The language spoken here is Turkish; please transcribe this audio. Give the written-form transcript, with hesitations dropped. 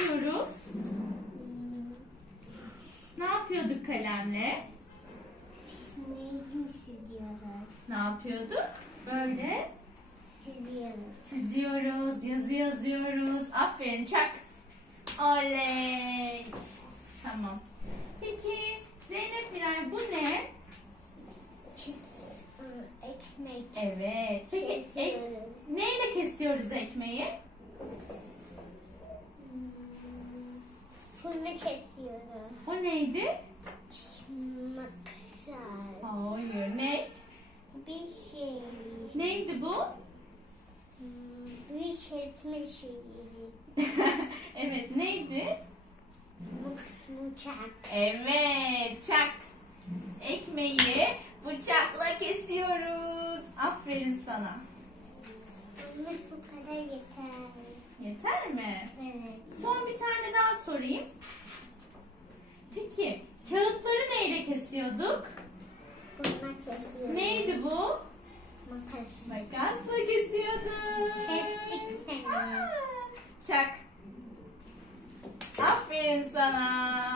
yapıyoruz? Ne yapıyorduk kalemle? Ne yapıyorduk? Böyle çiziyoruz, yazı yazıyoruz. Aferin, çak. Oley. Tamam. Peki Zeynep Miray, bu ne? Ekmek. Evet. Peki neyle kesiyoruz ekmeği? Bunu kesiyoruz. O neydi? Maksat. Hayır. Ne? Bir şey. Neydi bu? Bir kesme şeyi. Evet. Neydi? Bıçak. Evet. Çak. Ekmeği bıçakla kesiyoruz. Aferin sana. Ama bu kadar yeter. Yeter mi? Evet. Son bir tane daha sorayım. Peki kağıtları neyle kesiyorduk? Bunlar kesiyoruz. Neydi bu? Makas. Makasla kesiyorduk. Kestik seni. Aa, çak. Aferin sana.